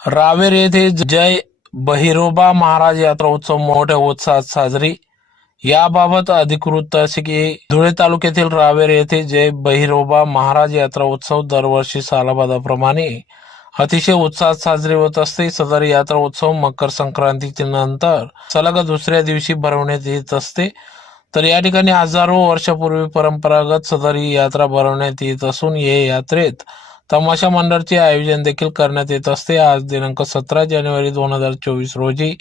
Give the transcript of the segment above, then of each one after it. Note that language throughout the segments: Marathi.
रावेर येथे जय बहिरोबा महाराज यात्रा उत्सव मोठ्या उत्साहात साजरी। याबाबत अधिकृत असे की धुळे तालुक्यातील रावेर येथे जय बहिरोबा महाराज यात्रा उत्सव दरवर्षी सालाबादाप्रमाणे अतिशय उत्साहात साजरी होत असते। सदर यात्रा उत्सव मकर संक्रांतीच्या नंतर सलग दुसऱ्या दिवशी भरवण्यात येत असते। तर या ठिकाणी हजारो वर्षापूर्वी परंपरागत सदर ही यात्रा भरवण्यात येत असून या यात्रेत तमाशा मंडळाचे आयोजन देखील करण्यात येत असते। आज दिनांक 17 जानेवारी 2024 रोजी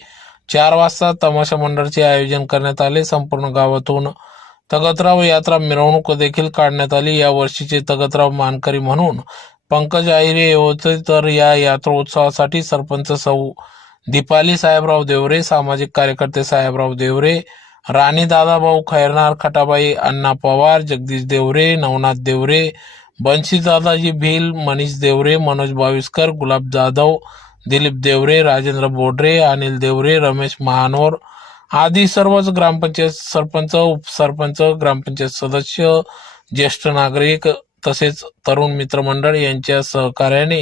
4 वाजता तमाशा मंडळाचे आयोजन करण्यात आले। संपूर्ण गावातून तगतराव यात्रा मिरवणूक देखील काढण्यात आली। या वर्षीचे तगतराव मानकरी म्हणून पंकज आहिरे होते। तर या यात्रा उत्सवासाठी सरपंच सौ दीपाली साहेबराव देवरे, सामाजिक कार्यकर्ते साहेबराव देवरे, राणी दादाभाऊ खैरनार, खटाबाई अण्णा पवार, जगदीश देवरे, नवनाथ देवरे, बंशी दादाजी भील, मनीष देवरे, मनोज बाविस्कर, गुलाब जाधव, दिलीप देवरे, राजेंद्र बोडरे, अनिल देवरे, रमेश महानोर आदी सर्वच ग्रामपंचायत सरपंच, उपसरपंच, ग्रामपंचायत सदस्य, ज्येष्ठ नागरिक तसेच तरुण मित्रमंडळ यांच्या सहकार्याने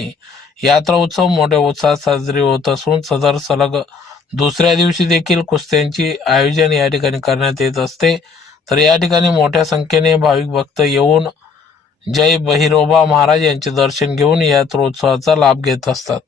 यात्रा उत्सव मोठ्या उत्साहात साजरी होत असून सदर सलग दुसऱ्या दिवशी देखील कुस्त्यांची आयोजन या ठिकाणी करण्यात येत असते। तर या ठिकाणी मोठ्या संख्येने भाविक भक्त येऊन जय बहिरोबा महाराज यांचे दर्शन घेऊन यात्रोत्सवाचा लाभ घेत असतात।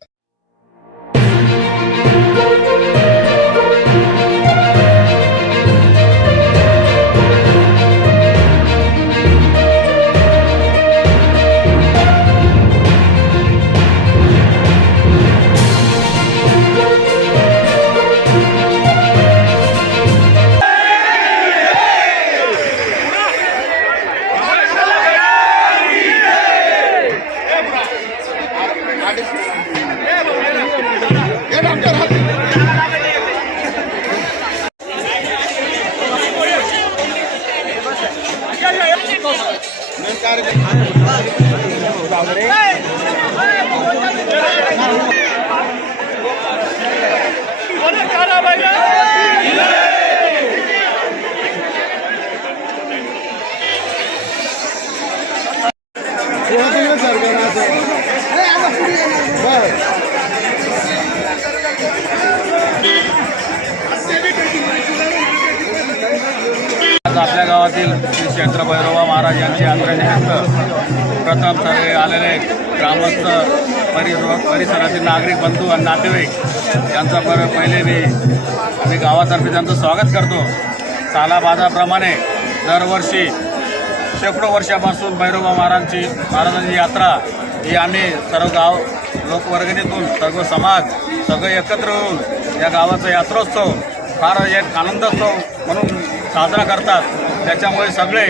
आपल्या गावातील श्री क्षेत्र भैरवा महाराज यांची यात्रेनिमित्त प्रथम सर्व आलेले ग्रामस्थ परिसरातील नागरिक बंधू आणि नातेवाईक यांचा पहिले मी गावातर्फे त्यांचं स्वागत करतो। सालाबादाप्रमाणे दरवर्षी शेकडो वर्षापासून भैरवा महाराजांची यात्रा ही आम्ही सर्व गाव लोकवर्गणीतून सर्व समाज सगळे एकत्र होऊन या गावाचा यात्रोत्सव फार एक आनंदोत्सव म्हणून साजरा करतात। त्याच्यामुळे सगळे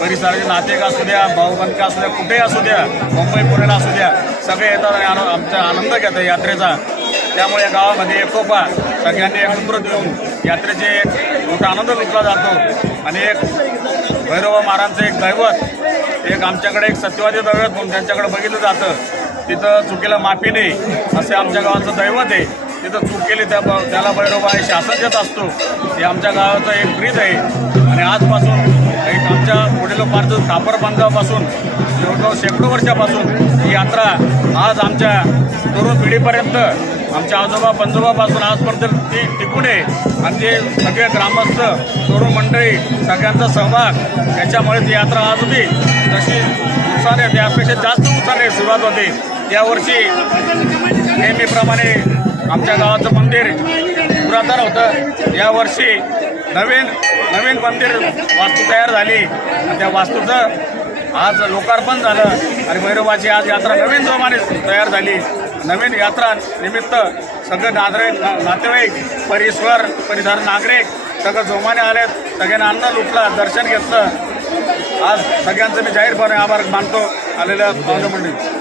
परिसराचे नातेवाईक असू द्या, भाऊबंधक असू द्या, कुठेही असू द्या, मुंबई पुण्याला असू द्या, सगळे येतात आणि आमचा आनंद घेतात यात्रेचा। त्यामुळे या गावामध्ये एकोपा सगळ्यांनी एकत्र येऊन यात्रेचे एक मोठा आनंद लुटला जातो। आणि एक भैरवा महाराजांचं एक दैवत, एक आमच्याकडे एक सत्यवादी दैवत म्हणून त्यांच्याकडे बघितलं जातं। तिथं चुकीला माफी नाही असे आमच्या गावाचं दैवत आहे। तिथं चूक केली त्याला भैरवा हे शासन देत असतो। हे आमच्या गावाचं एक रीत आहे। आणि आजपासून एक आमच्या वडिलोपार्जित खापर बांधवापासून जवळजवळ शेकडो वर्षापासून ही यात्रा आज आमच्या तरुण पिढीपर्यंत आमच्या आजोबा पंजोबापासून आजपर्यंत ती टिकून आहे। आणि ते सगळे ग्रामस्थ तरुण मंडळी सगळ्यांचा सहभाग याच्यामुळे ती यात्रा आज होती जशी उत्साहाने त्यापेक्षा जास्त उत्साहाने सुरुवात होते। यावर्षी नेहमीप्रमाणे आमच्या गावाचं मंदिर पुरातन होतं। यावर्षी नवीन मंदिर वास्तू तयार झाली आणि त्या वास्तूचं आज लोकार्पण झालं आणि भैरवाची आज यात्रा नवीन जोमाने तयार झाली। नवीन यात्रा निमित्त सगळे नातेवाईक परिसर नागरिक सगळं जोमाने आलेत। सगळ्यांना आनंद लुटला, दर्शन घेतलं। आज सगळ्यांचं मी जाहीरपणे आभार मानतो आलेल्या पाहुणे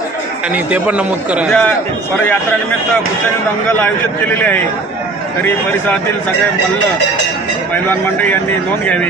आणि ते पण नमूद करा उद्या यात्रेनिमित्त कुस्त्याची दंगल आयोजित केलेली आहे। तरी परिसरातील सगळे मल्ल पैलवान मंडळी यांनी नोंद घ्यावी।